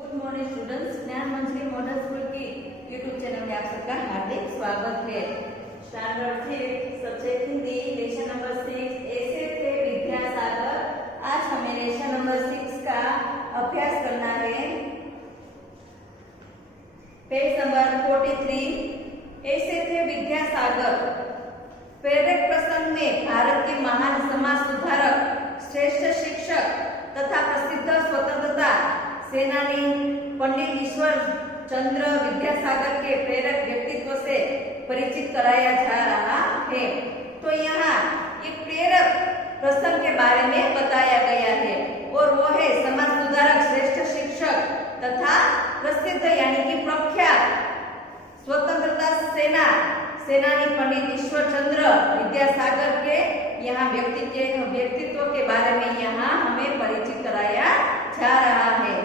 Good morning students, ज्ञान मंजरी model school की YouTube channel में आप सबका हार्दिक स्वागत है। Standard 5 subject Hindi lesson number 6 ऐसे थे विद्यासागर। आज हमें लेसन नंबर 6 का अभ्यास करना है। पेज नंबर 43 ऐसे थे विद्यासागर। प्रेरक प्रसंग में भारत के महान समाज सुधारक, श्रेष्ठ शिक्षक तथा प्रसिद्ध स्वतंत्रता सेनानी पंडित ईश्वर चंद्र विद्यासागर के प्रेरक व्यक्तित्व से परिचित कराया जा रहा है। तो यहाँ एक प्रेरक प्रसंग के बारे में बताया गया है और वो है समाज सुधारक, श्रेष्ठ शिक्षक तथा प्रसिद्ध यानी कि प्रख्यात स्वतंत्रता सेनानी पंडित ईश्वर चंद्र विद्यासागर के यहाँ व्यक्तित्व के बारे में यहाँ हमें परिचित कराया जा रहा है।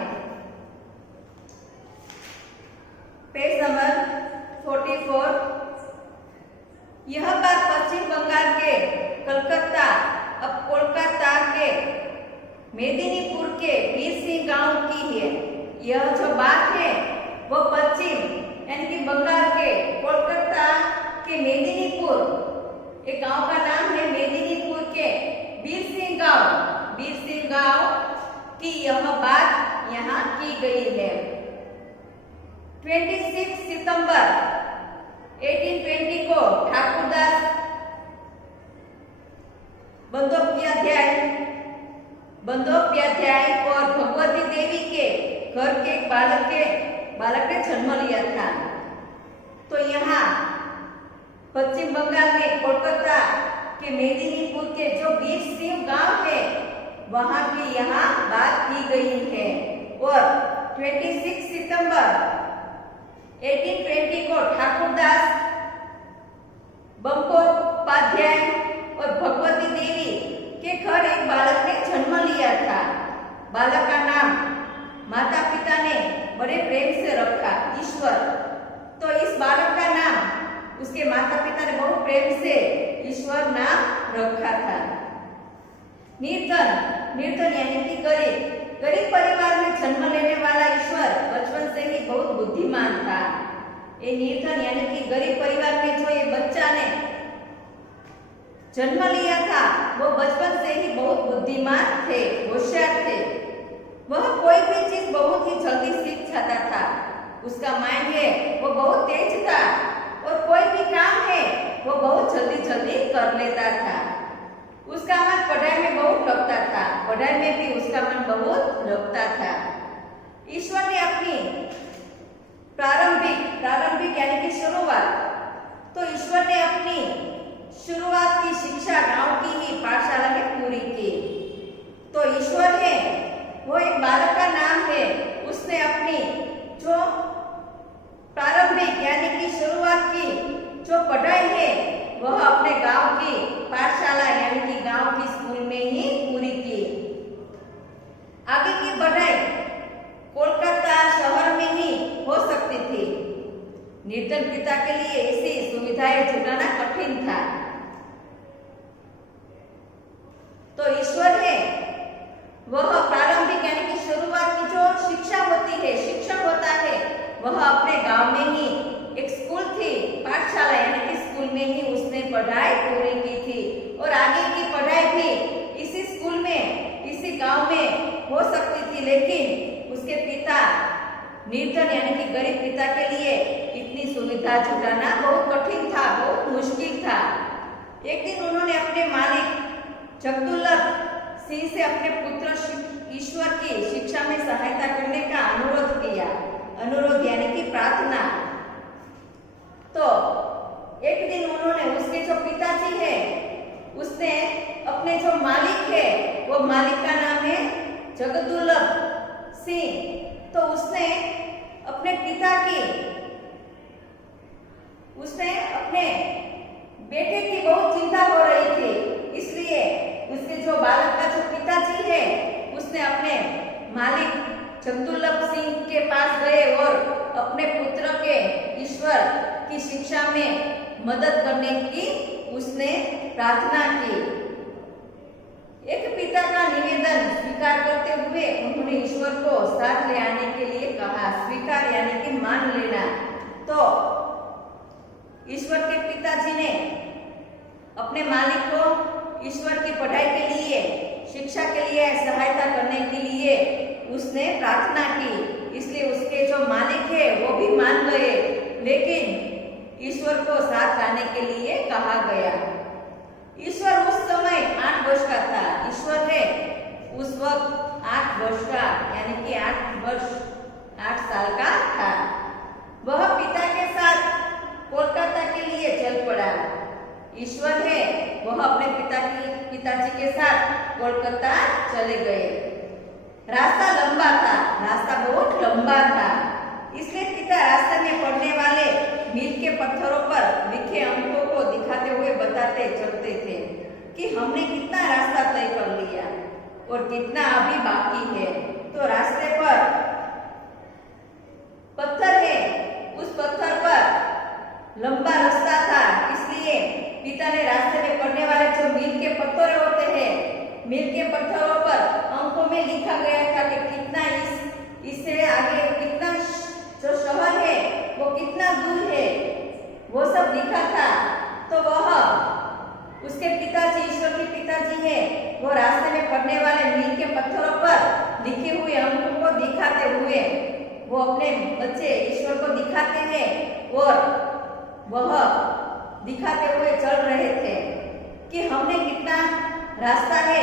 Page number 44। यह बात पश्चिम बंगाल के कोलकाता के मेदिनीपुर के वीर सिंह गांव की है। यह जो बात है वो पश्चिम यानी कि बंगाल के कोलकाता के मेदिनीपुर, एक गांव का नाम है मेदिनीपुर के वीर सिंह गांव की यह बात यहाँ की गई है। 26 सितंबर 1820 को ठाकुरदास बंदोपाध्याय और भगवती देवी के घर के एक बालक ने जन्म लिया था। तो यहाँ पश्चिम बंगाल में कोलकाता के मेदिनीपुर के जो वीर सिंह गांव है वहां की यहाँ बात की गई है। और 26 सितंबर 1820 को ठाकुरदास बंदोपाध्याय और भगवती देवी के घर एक बालक ने जन्म लिया था। बालक का नाम माता पिता ने बड़े प्रेम से रखा, ईश्वर। तो इस बालक का नाम उसके माता पिता ने बहुत प्रेम से ईश्वर नाम रखा था। निर्धन यानी कि गरीब परिवार में जन्म लेने वाला ईश्वर बचपन से ही बहुत बुद्धिमान था। ये निर्धन यानी कि गरीब परिवार में जो ये बच्चा ने जन्म लिया था वो बचपन से ही बहुत बुद्धिमान थे, होशियार थे। वह कोई भी चीज बहुत ही जल्दी सीख जाता था। उसका माइंड है वो बहुत तेज था और कोई भी काम है वो बहुत जल्दी कर लेता था। उसका मन पढ़ाई में बहुत लगता था, पढ़ाई में भी उसका मन बहुत लगता था। ईश्वर ने अपनी प्रारंभिक यानी कि शुरुआत, तो ईश्वर ने अपनी शुरुआत की शिक्षा गांव की ही पाठशाला में पूरी की। तो ईश्वर है वो एक बालक का नाम है, उसने अपनी जो प्रारंभिक यानी कि शुरुआत की जो पढ़ाई है वह अपने गांव की पाठशाला यानी कि गांव की स्कूल में ही पूरी की। आगे की पढ़ाई कोलकाता शहर में ही हो सकती थी। निर्धन पिता के लिए ऐसी सुविधाएं जुटाना कठिन था। तो ईश्वर है वह प्रारंभिक यानी कि शुरुआत की जो शिक्षा होती है, शिक्षण होता है, वह अपने गांव में ही एक स्कूल थी, पाठशाला यानी कि स्कूल में ही उसने पढ़ाई पूरी की थी। और आगे की पढ़ाई भी इसी स्कूल में, इसी गांव में हो सकती थी, लेकिन उसके पिता निर्धन यानी कि गरीब पिता के लिए इतनी सुविधा जुटाना बहुत कठिन था, बहुत मुश्किल था। एक दिन उन्होंने अपने मालिक जगदुल्लभ सिंह से अपने पुत्र ईश्वर की शिक्षा में सहायता करने का अनुरोध किया। अनुरोध यानी कि प्रार्थना। तो एक दिन उन्होंने, उसके जो पिताजी है उसने अपने जो मालिक है वो मालिक का नाम है जगदुल्लभ सिंह। तो उसने अपने अपने बेटे की बहुत चिंता हो रही थी, इसलिए उसके जो बालक का जो पिताजी है उसने अपने मालिक जगदुल्लभ सिंह के पास गए और अपने पुत्र के ईश्वर की शिक्षा में मदद करने की उसने प्रार्थना की। एक पिता का निवेदन स्वीकार करते हुए उन्होंने ईश्वर को साथ ले आने के लिए तो ईश्वर के पिताजी ने अपने मालिक को ईश्वर की पढ़ाई के लिए, शिक्षा के लिए सहायता करने के लिए उसने प्रार्थना की। इसलिए उसके जो मालिक है वो भी मान गए, लेकिन ईश्वर को साथ लाने के लिए कहा गया। ईश्वर उस समय 8 वर्ष का था। ईश्वर है उस वक्त 8 वर्ष का, यानी कि 8 साल का था। वह पिता के साथ कोलकाता के लिए चल पड़ा। ईश्वर है वह अपने पिताजी के साथ कोलकाता चले गए। रास्ता लंबा था, रास्ता बहुत लंबा था, इसलिए पिता रास्ते में पड़ने वाले मील के पत्थरों पर लिखे अंकों को दिखाते हुए बताते चलते थे कि हमने कितना रास्ता तय कर लिया और कितना अभी बाकी है। तो रास्ते पर पत्थर है, उस पत्थर पर लंबा रास्ता था, इसलिए पिता ने रास्ते में पड़ने वाले जो मील के पत्थर होते हैं, मील के पत्थरों पर अंकों में लिखा गया था कि कितना इससे आगे कितना जो शहर है वो कितना दूर है, वो सब लिखा था। तो वह उसके पिताजी, ईश्वर के पिताजी है, वो रास्ते में पड़ने वाले मील के पत्थरों पर लिखे हुए अंकों को दिखाते हुए वो अपने बच्चे ईश्वर को दिखाते हैं और वह दिखाते हुए चल रहे थे कि हमने कितना रास्ता है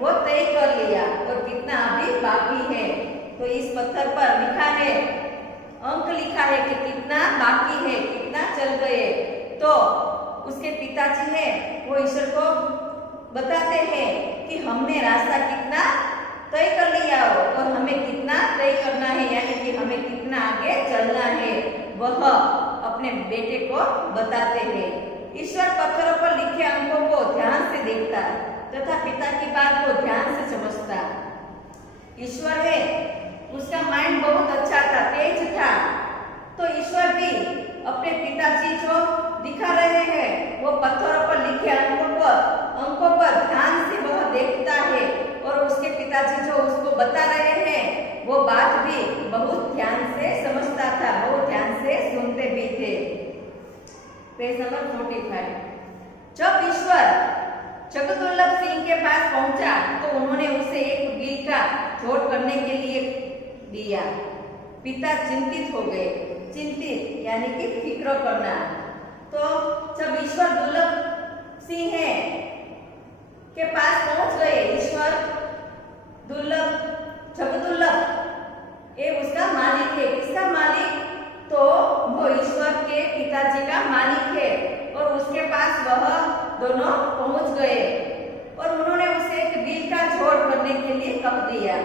वो तय कर लिया और कितना अभी बाकी है। तो इस पत्थर पर लिखा है, अंक लिखा है कि कितना बाकी है, कितना चल गए। तो उसके पिताजी है वो ईश्वर को बताते हैं कि हमने रास्ता कितना तय कर लिया हो और हमें कितना तय करना है, यानी कि हमें कितना आगे चलना है, वह अपने बेटे को बताते हैं। ईश्वर पत्थरों पर लिखे अंकों को ध्यान से देखता तथा पिता की बात को ध्यान से समझता। ईश्वर है उसका माइंड बहुत अच्छा था, तेज था। तो ईश्वर भी अपने पिताजी जो दिखा रहे हैं वो पत्थरों पर लिखे अंकों पर ध्यान से वह देखता है और उसके पिताजी जो उसको बता रहे हैं वो बात भी बहुत ध्यान से समझता था, बहुत ध्यान से सुनते भी थे। Page number 45। जब ईश्वर जगदुल्लभ सिंह के पास पहुंचा तो उन्होंने उसे एक बिल का जोड़ करने के लिए दिया। पिता चिंतित हो गए। चिंतित यानी कि फिक्र करना। तो जब ईश्वर दुर्लभ सिंह है के पास पहुंच गए, ईश्वर जगदुल्लभ ये उसका मालिक है। किसका मालिक? तो वो ईश्वर के पिताजी का मालिक है और उसके पास वह दोनों पहुंच गए और उन्होंने उसे एक बिल का जोड़ करने के लिए कह दिया।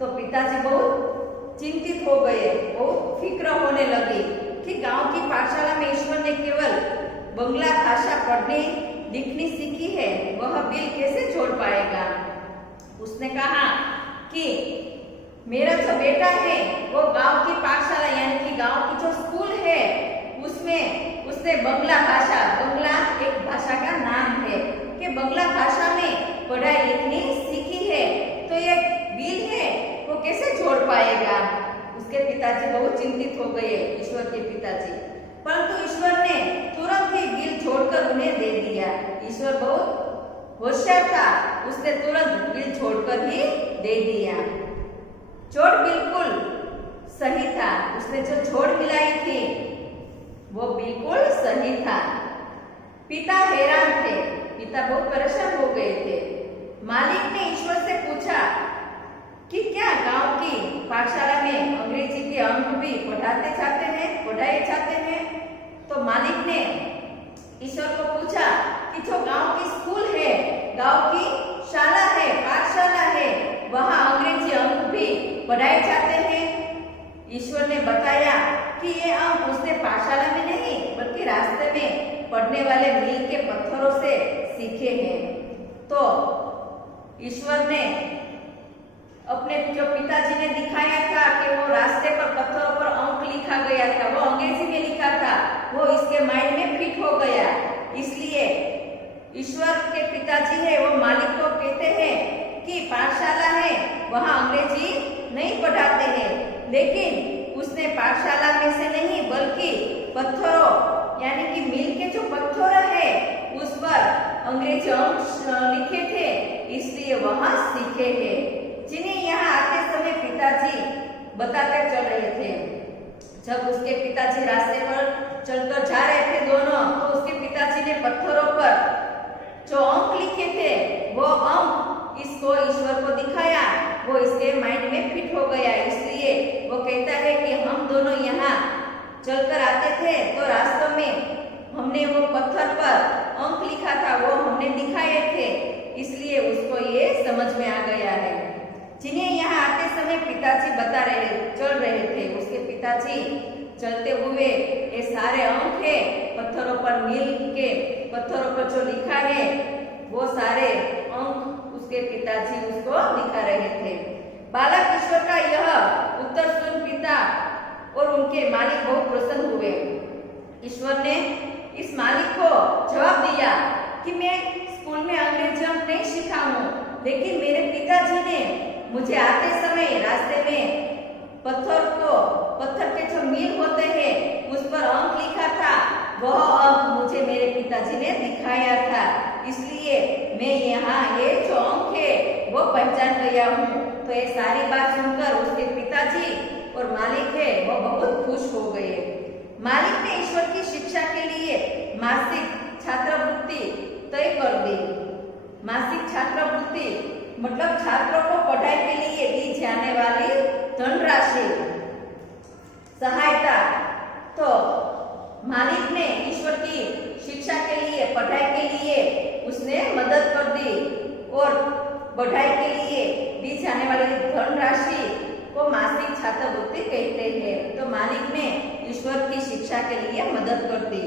तो पिताजी बहुत चिंतित हो गए, बहुत फिक्र होने लगी कि गांव की पाठशाला में ईश्वर ने केवल बंगला भाषा पढ़ने लिखनी सीखी है, वह बिल कैसे जोड़ पाएगा। उसने कहा कि मेरा जो बेटा है वो गांव की पाठशाला यानी कि गांव की जो स्कूल है उसमें उसने बंगला भाषा, बंगला एक भाषा का नाम है, कि बंगला भाषा में पढ़ाई लिखनी सीखी है, तो ये बिल है वो कैसे जोड़ पाएगा। उसके पिताजी बहुत चिंतित हो गए, ईश्वर के पिताजी। परंतु ईश्वर ने तुरंत ही बिल जोड़कर उन्हें दे दिया। ईश्वर बहुत होशियार था, उसने तुरंत बिल जोड़कर ही दे दिया। जोड़ बिल्कुल सही था, उसने जो जोड़ मिलाई थी वो बिल्कुल सही था। पिता हैरान थे, पिता बहुत परेशान हो गए थे। मालिक ने ईश्वर से पूछा कि क्या गांव की पाठशाला में अंग्रेजी के अंक भी पढ़ाए जाते हैं। तो मालिक ने ईश्वर को पूछा कि जो गांव की स्कूल है, गांव की शाला है, पाठशाला है, वहां अंग्रेजी अंक भी पढ़ाए जाते हैं। ईश्वर ने बताया कि ये अंक उसने पाठशाला में नहीं बल्कि रास्ते में पढ़ने वाले मील के पत्थरों से सीखे हैं। तो ईश्वर ने अपने जो पिताजी ने दिखाया था कि वो रास्ते पर पत्थरों पर अंक लिखा गया था, वो अंग्रेजी में लिखा था, वो इसके माइंड में फिट हो गया। इसलिए ईश्वर के पिताजी है वो मालिक को कहते हैं कि पाठशाला है वहां अंग्रेजी नहीं पढ़ाते हैं, लेकिन उसने पाठशाला में से नहीं बल्कि पत्थरों यानी कि मील के जो पत्थर है उस पर अंग्रेजी अंक लिखे थे, इसलिए वहां सीखे हैं, जिन्हें यहाँ आते समय पिताजी बताते चल रहे थे। जब उसके पिताजी रास्ते पर चलकर जा रहे थे दोनों, तो उसके पिताजी ने पत्थरों पर जो अंक लिखे थे वो अंक इसको ईश्वर को दिखाया, वो इसके माइंड में फिट हो गया। इसलिए वो कहता है कि हम दोनों यहाँ चलकर आते थे तो रास्ते में हमने वो पत्थर पर अंक लिखा था, वो हमने दिखाए थे, इसलिए उसको ये समझ में आ गया है। जिन्हें यहाँ आते समय पिताजी चल रहे थे, उसके पिताजी चलते हुए ये सारे अंक है पत्थरों पर मील के पत्थरों पर जो लिखा है वो सारे अंक उसके पिताजी उसको दिखा रहे थे। बालक ईश्वर का यह उत्तर सुन पिता और उनके मालिक बहुत प्रसन्न हुए। ईश्वर ने इस मालिक को जवाब दिया कि मैं स्कूल में अंग्रेजी अंक नहीं सीखा हूँ, लेकिन मेरे पिताजी ने मुझे आते समय रास्ते में पत्थर के जो मील होते हैं उस पर अंक लिखा था, वह अंक मुझे मेरे पिताजी ने दिखाया था, इसलिए मैं यहाँ ये जो अंक है वो पहचान गया हूँ। तो ये सारी बात सुनकर उसके पिताजी और मालिक है वो बहुत खुश हो गए। मालिक ने ईश्वर की शिक्षा के लिए मासिक छात्रवृत्ति तय कर दी। मासिक छात्रवृत्ति मतलब छात्रों को पढ़ाई के लिए दी जाने वाली धनराशि सहायता। तो मालिक ने ईश्वर की शिक्षा के लिए पढ़ाई के लिए उसने मदद कर दी और पढ़ाई के लिए दी जाने वाली धनराशि को मासिक छात्रवृत्ति कहते हैं। तो मालिक ने ईश्वर की शिक्षा के लिए मदद कर दी।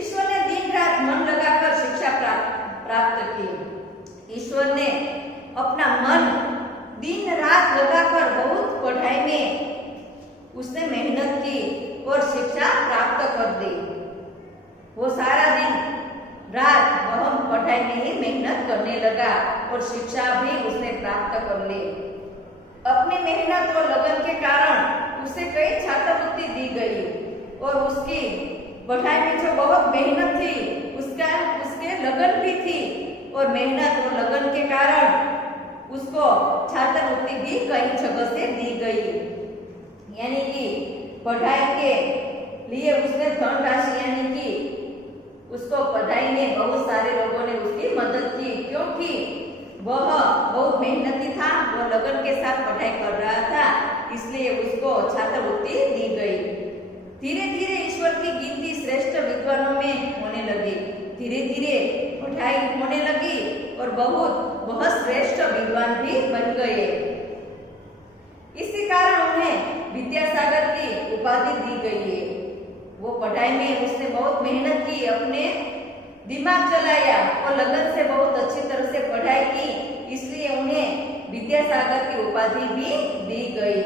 ईश्वर ने दिन रात मन लगाकर शिक्षा प्राप्त की। ईश्वर ने अपना मन दिन रात लगाकर बहुत पढ़ाई में उसने मेहनत की और शिक्षा प्राप्त कर दी। वो सारा दिन रात वह पढ़ाई में ही मेहनत करने लगा और शिक्षा भी उसने प्राप्त कर ली। अपनी मेहनत और लगन के कारण उसे कई छात्रवृत्ति दी गई और उसकी पढ़ाई में जो बहुत मेहनत थी उसके लगन भी थी और मेहनत और लगन के कारण उसको छात्रवृत्ति भी कई जगह से दी गई। यानी कि पढ़ाई के लिए उसने धनराशि यानी कि उसको पढ़ाई में बहुत सारे लोगों ने उसकी मदद की, क्योंकि वह बहुत मेहनती था, वो लगन के साथ पढ़ाई कर रहा था, इसलिए उसको छात्रवृत्ति दी गई। धीरे धीरे ईश्वर की गिनती श्रेष्ठ विद्वानों में होने लगी। धीरे धीरे पढ़ाई होने लगी और बहुत श्रेष्ठ विद्वान भी बन गए। इसी कारण उन्हें विद्यासागर की उपाधि दी गई है। वो पढ़ाई में उसने बहुत मेहनत की, अपने दिमाग चलाया और लगन से बहुत अच्छी तरह से पढ़ाई की, इसलिए उन्हें विद्यासागर की उपाधि भी दी गई।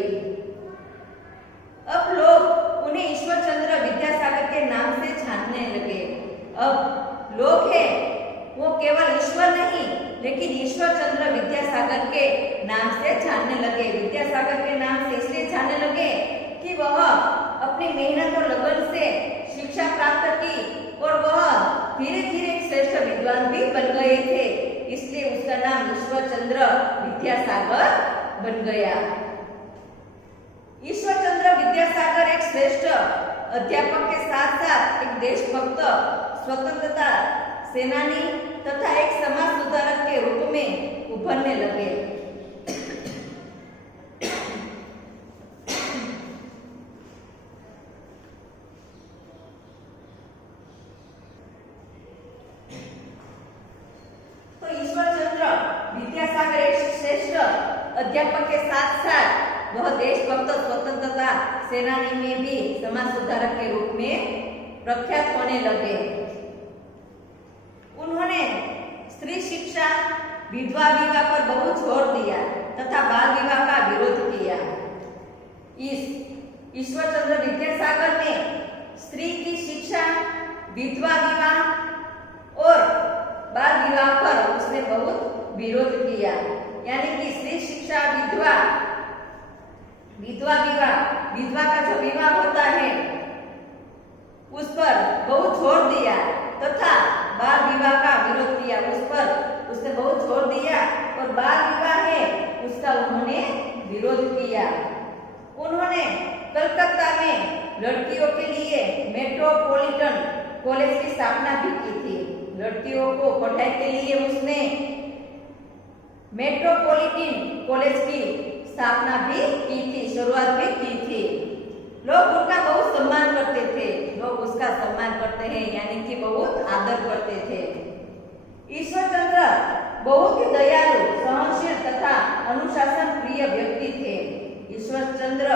अब लोग उन्हें ईश्वर चंद्र विद्यासागर के नाम से जानने लगे। अब लोग हैं वो केवल ईश्वर नहीं लेकिन ईश्वर चंद्र विद्यासागर के नाम से जानने लगे। विद्यासागर के नाम से इसलिए जानने लगे कि वह अपनी मेहनत और लगन से शिक्षा प्राप्त की और वह धीरे धीरे एक श्रेष्ठ विद्वान भी बन गए थे, इसलिए उसका नाम ईश्वर चंद्र विद्यासागर बन गया। ईश्वर चंद्र विद्यासागर एक श्रेष्ठ अध्यापक के साथ साथ एक देशभक्त, स्वतंत्रता सेनानी तथा एक समाज सुधारक के रूप में उभरने लगे। तो ईश्वर चंद्र विद्यासागर एक श्रेष्ठ अध्यापक के साथ साथ वह देशभक्त, स्वतंत्रता सेनानी में भी समाज सुधारक के रूप में प्रख्यात होने लगे। उन्होंने स्त्री शिक्षा, विधवा विवाह पर बहुत जोर दिया तथा बाल विवाह का विरोध किया। ईश्वर चंद्र विद्यासागर ने स्त्री की शिक्षा, विधवा विवाह और बाल विवाह पर उसने बहुत विरोध किया। यानी कि स्त्री शिक्षा, विधवा विवाह जोर दिया तथा बाल विवाह का विरोध किया। उस पर उसने बहुत जोर दिया और बाल विवाह है उसका उन्होंने विरोध किया। उन्होंने कलकत्ता में लड़कियों के लिए मेट्रोपॉलिटन कॉलेज की स्थापना भी की थी। लड़कियों को पढ़ाई के लिए उसने मेट्रोपॉलिटन कॉलेज की स्थापना भी की थी, शुरुआत भी की थी। लोग उनका बहुत सम्मान करते थे। लोग उसका सम्मान करते हैं यानी कि बहुत आदर करते थे। ईश्वरचंद्र बहुत ही दयालु, सहनशील तथा अनुशासन प्रिय व्यक्ति थे। ईश्वरचंद्र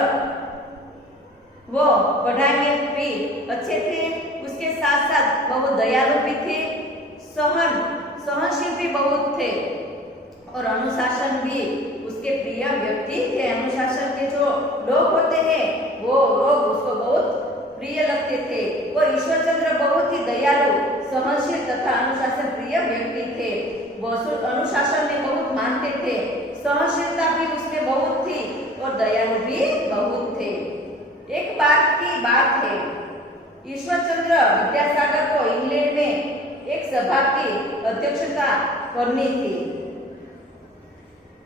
वो पढ़ाई में भी अच्छे थे, उसके साथ साथ बहुत दयालु भी थे, सहनशील भी बहुत थे और अनुशासन भी उसके प्रिय व्यक्ति थे। अनुशासन के जो लोग होते हैं वो लोग उसको बहुत प्रिय लगते थे। और ईश्वरचंद्र बहुत ही दयालु, सहनशील तथा अनुशासन प्रिय व्यक्ति थे। वो अनुशासन में बहुत मानते थे, सहनशीलता भी उसमें बहुत थी और दयालु भी बहुत थे। एक बात की बात है, ईश्वरचंद्र विद्यासागर को इंग्लैंड में एक सभा की अध्यक्षता करनी थी।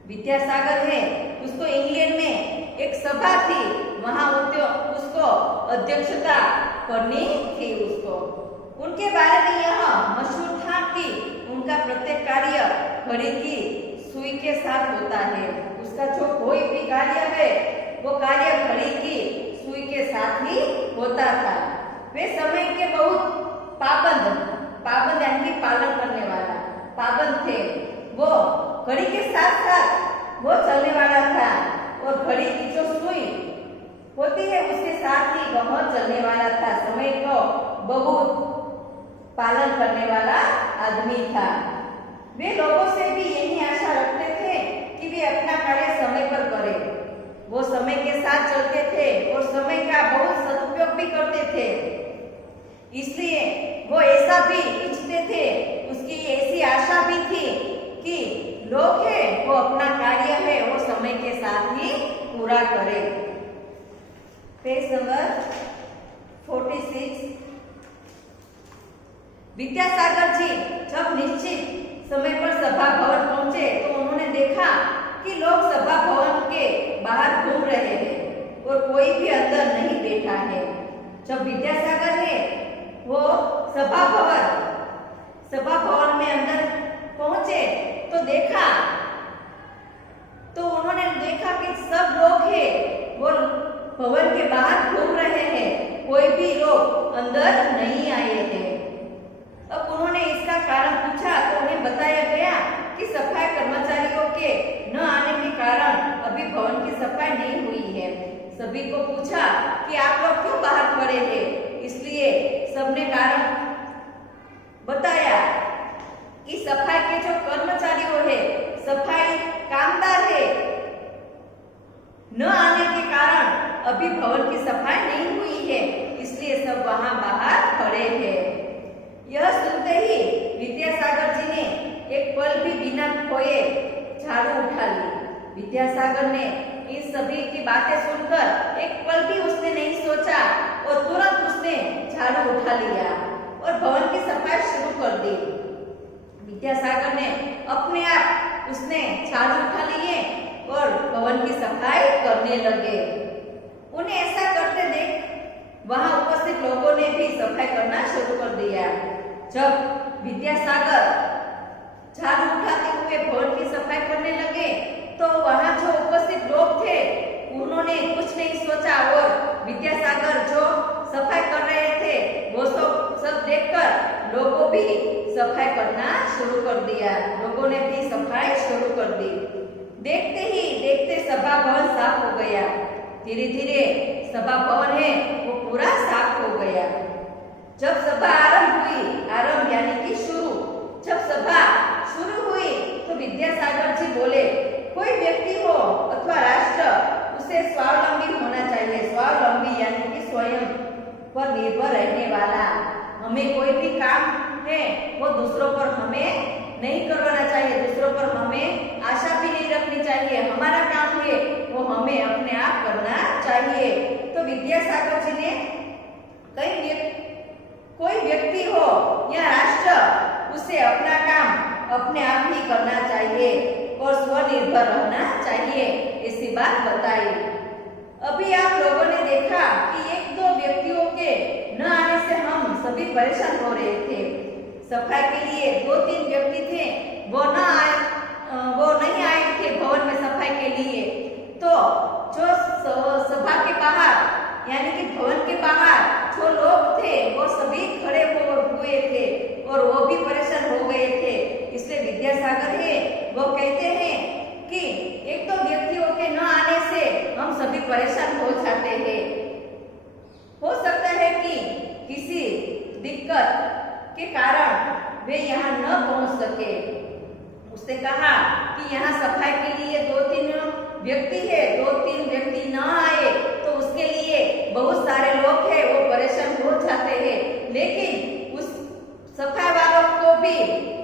विद्यासागर है उसको इंग्लैंड में एक सभा थी, वहां उसको अध्यक्षता करनी थी। उसको उनके बारे में यह मशहूर था कि उनका प्रत्येक कार्य घड़ी की सुई के साथ होता है। उसका जो कोई भी कार्य है वो कार्य घड़ी की सुई के साथ ही होता था। वे समय के बहुत पाबंद यानी पालन करने वाला पाबंद थे। वो घड़ी के साथ साथ वो चलने वाला था और घड़ी की जो सुई होती है उसके साथ ही वह चलने वाला था। समय को बहुत पालन करने वाला आदमी था। वे लोगों से भी यही आशा रखते थे कि वे अपना कार्य समय पर करें। वो समय के साथ चलते थे और समय का बहुत सदुपयोग भी करते थे। इसलिए वो ऐसा भी इच्छते थे, उसकी ऐसी आशा भी थी कि लोग है वो अपना कार्य है वो समय के साथ ही पूरा करे। Page number 46। विद्यासागर जी जब निश्चित समय पर सभा भवन पहुंचे तो उन्होंने देखा कि लोग सभा भवन के बाहर घूम रहे हैं और कोई भी अंदर नहीं बैठा है। जब विद्यासागर है वो सभा भवन में अंदर पहुंचे तो उन्होंने देखा कि सब लोग है वो भवन के बाहर घूम रहे हैं, कोई भी लोग अंदर नहीं आए हैं। अब उन्होंने इसका कारण पूछा तो उन्हें बताया गया कि सफाई कर्मचारियों के न आने के कारण अभी भवन की सफाई नहीं हुई है। सभी को पूछा कि आप लोग क्यों बाहर खड़े हैं, इसलिए सबने कारण बताया कि सफाई के जो कर्मचारियों है, सफाई कामदार है, न आने के कारण अभी भवन की सफाई नहीं हुई है, इसलिए सब वहां बाहर खड़े हैं। यह सुनते ही विद्यासागर जी ने एक पल भी बिना खोए झाड़ू उठा ली। विद्यासागर ने इन सभी की बातें सुनकर एक पल भी उसने नहीं सोचा और तुरंत उसने झाड़ू उठा लिया और भवन की सफाई शुरू कर दी। विद्यासागर ने अपने आप उसने झाड़ू उठा लिए और भवन की सफाई करने लगे। उन्हें ऐसा करते देख वहां उपस्थित लोगों ने भी सफाई करना शुरू कर दिया। जब विद्यासागर झाड़ू उठाते हुए भवन की सफाई करने लगे तो वहां जो उपस्थित लोग थे उन्होंने कुछ नहीं सोचा और विद्यासागर जो सफाई कर रहे थे वो सब देखकर लोगों भी सफाई करना शुरू कर दिया। लोगों ने भी सफाई शुरू कर दी। देखते ही देखते सभा भवन साफ हो गया। धीरे धीरे सभा भवन है वो पूरा साफ हो गया। जब सभा आरंभ यानी कि शुरू, जब सभा शुरू हुई तो विद्यासागर जी बोले, कोई व्यक्ति हो अथवा राष्ट्र उसे स्वावलंबी होना चाहिए। स्वावलंबी यानी कि स्वयं पर निर्भर रहने वाला। हमें कोई भी काम है वो दूसरों पर हमें नहीं करवाना चाहिए, दूसरों पर हमें आशा भी नहीं रखनी चाहिए। हमारा काम है वो हमें अपने आप करना चाहिए। तो विद्यासागर जी ने कोई व्यक्ति हो या राष्ट्र, उसे अपना काम अपने आप ही करना चाहिए और स्वनिर्भर रहना चाहिए, ऐसी बात बताई। अभी आप लोगों ने देखा कि एक दो व्यक्तियों के न आने से हम सभी परेशान हो रहे थे। सफाई के लिए दो तीन व्यक्ति थे, वो नहीं आए थे भवन में सफाई के लिए। तो जो सभा के बाहर यानी कि भवन के बाहर जो लोग थे वो सभी खड़े हुए थे और वो भी परेशान हो गए थे। इसलिए विद्यासागर है वो कहते हैं कि एक दो व्यक्तियों के न आने से हम सभी परेशान हो जाते हैं। हो सकता है कि किसी दिक्कत के कारण वे यहाँ न पहुंच सके। उसने कहा कि यहाँ सफाई के लिए दो तीन व्यक्ति न आए तो उसके लिए बहुत सारे लोग हैं वो परेशान हो जाते हैं, लेकिन उस सफाई वालों को भी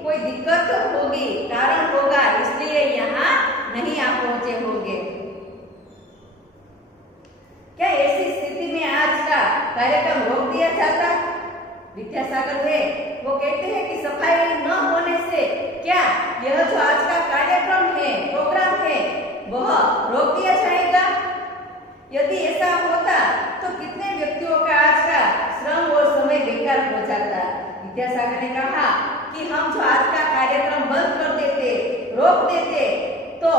कोई दिक्कत होगी, कारण होगा, इसलिए यहाँ नहीं आ पहुंचे होंगे। क्या ऐसी स्थिति में आज का कार्यक्रम रोक दिया जाता? विद्यासागर है वो कहते हैं कि सफाई न होने से क्या यह जो आज का कार्यक्रम है, प्रोग्राम है, वह रोक दिया जाएगा? यदि ऐसा होता तो कितने व्यक्तियों का आज का श्रम और समय बेकार हो जाता। विद्यासागर ने कहा कि हम जो आज का कार्यक्रम बंद कर देते, रोक देते, तो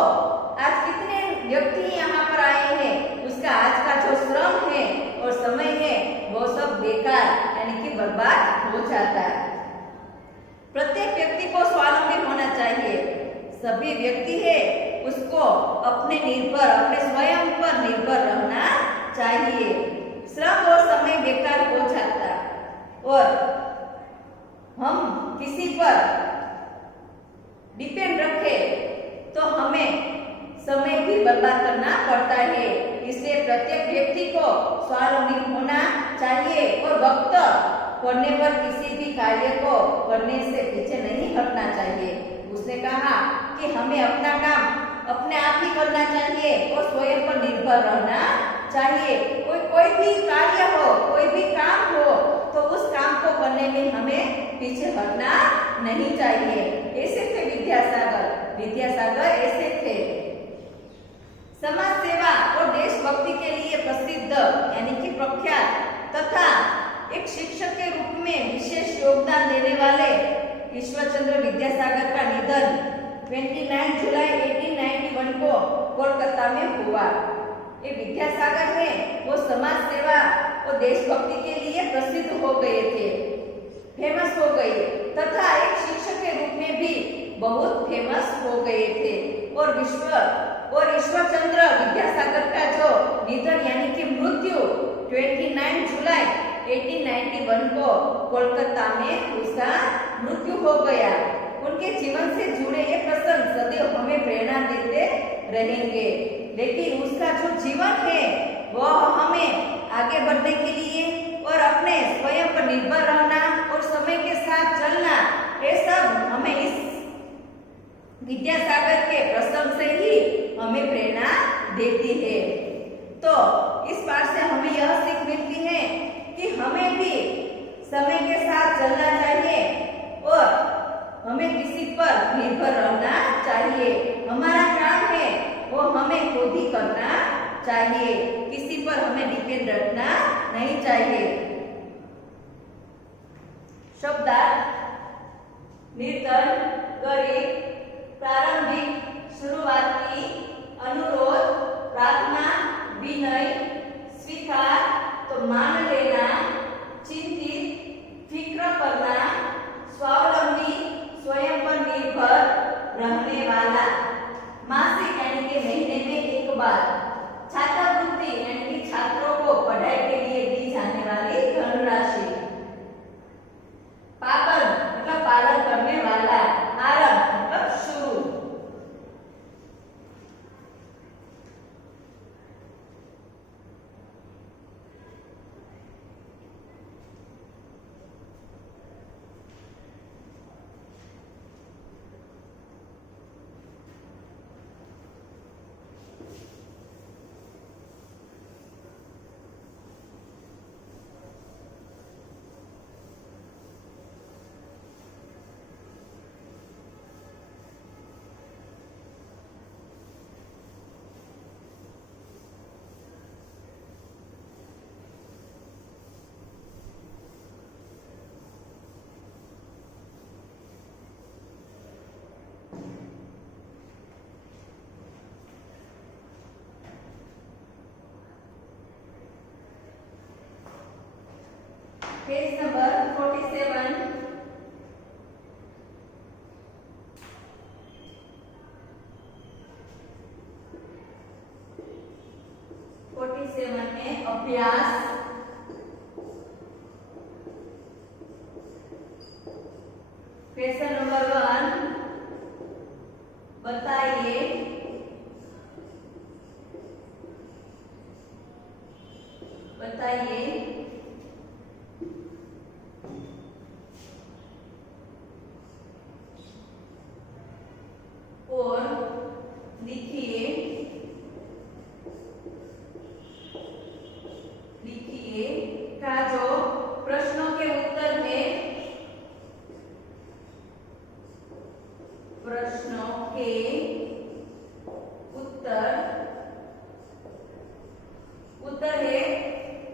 आज कितने व्यक्ति यहाँ पर आए हैं, उसका आज का जो श्रम है और समय है वो सब बेकार यानी कि बर्बाद हो जाता है। प्रत्येक व्यक्ति को स्वावलंबी होना चाहिए। सभी व्यक्ति है उसको अपने स्वयं पर निर्भर रहना चाहिए। श्रम और समय बेकार हो जाता और हम किसी पर डिपेंड रखे तो हमें समय भी बर्बाद करना पड़ता है। इसलिए प्रत्येक व्यक्ति को स्वावलंबी होना चाहिए और वक्त पड़ने पर किसी भी कार्य को करने से पीछे नहीं हटना चाहिए। उसने कहा कि हमें अपना काम अपने आप ही करना चाहिए और स्वयं पर निर्भर रहना चाहिए। कोई भी कार्य हो, कोई भी काम हो तो उस काम को करने में हमें पीछे हटना नहीं चाहिए। ऐसे थे विद्यासागर ऐसे थे। समाज सेवा और देशभक्ति के लिए प्रसिद्ध यानी कि प्रख्यात तथा एक शिक्षक के रूप में विशेष योगदान देने वाले ईश्वरचंद्र विद्यासागर का निधन 29 जुलाई 1891 को कोलकाता में हुआ। ये विद्यासागर है वो समाज सेवा और देशभक्ति के लिए प्रसिद्ध हो गए थे, फेमस हो गए तथा एक शिक्षक के रूप में भी बहुत फेमस हो गए थे। और ईश्वरचंद्र विद्यासागर का जो निधन यानी कि मृत्यु 29 जुलाई 1891 को कोलकाता में उसका मृत्यु हो गया। उनके जीवन से जुड़े ये प्रसंग सदैव हमें प्रेरणा देते रहेंगे, लेकिन उसका जो जीवन है वह हमें आगे बढ़ने के लिए और अपने स्वयं पर निर्भर रहना और समय के साथ चलना, ये सब हमें इस विद्यासागर के प्रसंग से ही हमें प्रेरणा देती है। तो इस पाठ से हमें यह सीख मिलती है कि हमें भी समय के साथ चलना चाहिए और हमें किसी पर निर्भर रहना चाहिए। हमारा काम है वो हमें खुद ही करना चाहिए, किसी पर हमें डिपेंड रखना नहीं चाहिए। शब्दार्थ: निर्धन, गरीब, प्रारंभिक, शुरुआती, अनुरोध, प्रार्थना, विनय, स्वीकार तो मान लेना, चिंतित, फिक्र करना, स्वावलंबी, स्वयं पर निर्भर रहने वाला, मासिक यानी कि महीने में एक बार, छात्रवृत्ति यानी कि छात्रों को पढ़ाई के लिए दी जाने वाली धनराशि, पाबंद मतलब पालन करने वाला, आरंभ मतलब शुरू। पेज नंबर 47 में अभ्यास क्वेश्चन नंबर 1 बताइए और लिखिए का जो प्रश्नों के उत्तर है, प्रश्नों के उत्तर है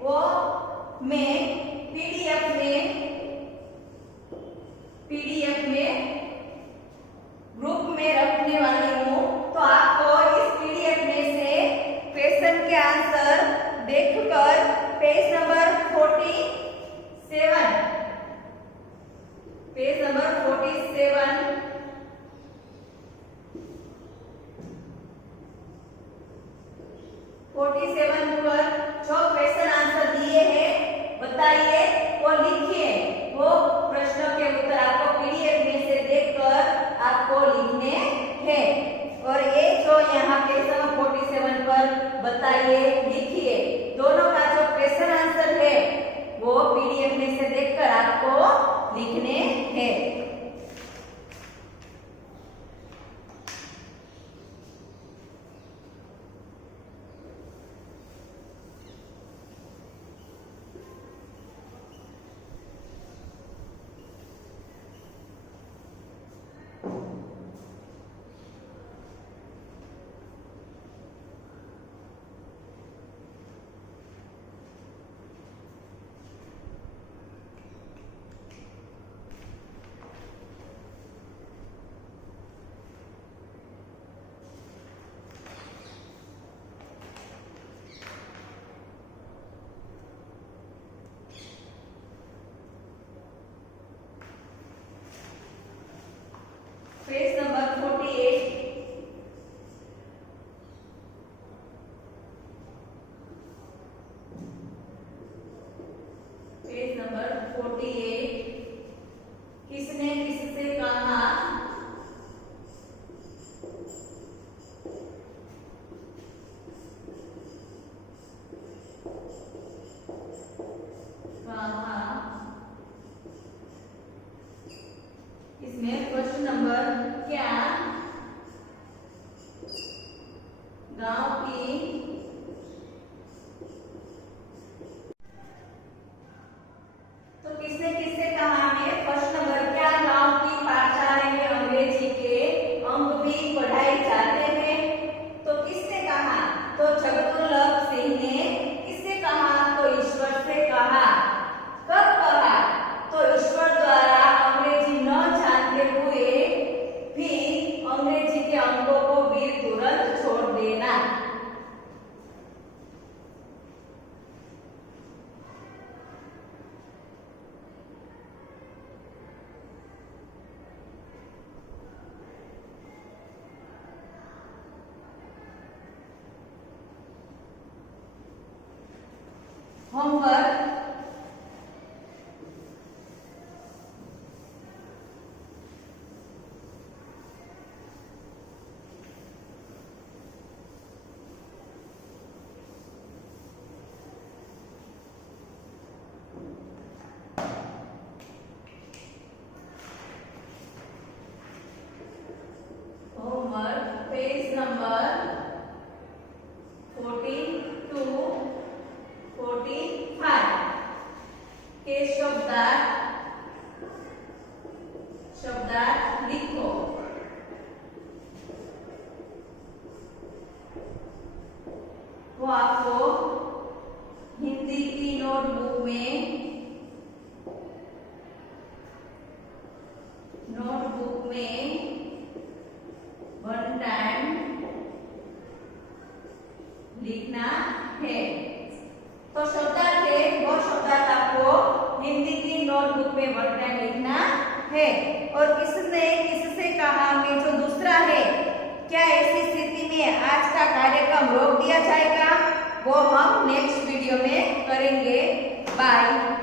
वो मैं पीडीएफ में ग्रुप में रखने वाली हूँ। तो आपको इस पीडीएफ में से क्वेश्चन के आंसर देखकर पेज नंबर 47 पर जो क्वेश्चन आंसर दिए हैं बताइए और लिखिए। वो प्रश्नों के उत्तर आपको पीडीएफ में से देखकर आपको लिखने हैं। और ये जो यहाँ पेज नंबर 47 पर बताइए लिखिए, दोनों का जो क्वेश्चन आंसर है वो पीडीएफ में से देखकर आपको लिखने हैं। पेज नंबर 48 किसने किससे कहा, इसमें क्वेश्चन नंबर क्या गांव की तो किसने किससे कहा हमें फर्स्ट नंबर क्या गांव की पाठशाला में अंग्रेजी के अंक भी पढ़ाए जाते हैं। तो किसने कहा, तो जगदुर्लभ सिंह ने किससे कहा, तो ईश्वर से कहा। कब कहा, तो ईश्वर द्वारा अंग्रेजी न जानते हुए भी अंग्रेजी के अंकों को भी तुरंत छोड़ देना। होमवर्क पेज नंबर 42 45 के शब्दार्थ लिखो। वो आपको हिंदी की नोटबुक में वन टाइम लिखना है। तो शब्दार्थ है वो शब्दार्थ आपको हिंदी है और किसने किससे कहा में जो दूसरा है, क्या ऐसी स्थिति में आज का कार्यक्रम रोक दिया जाएगा? वो हम नेक्स्ट वीडियो में करेंगे। बाय।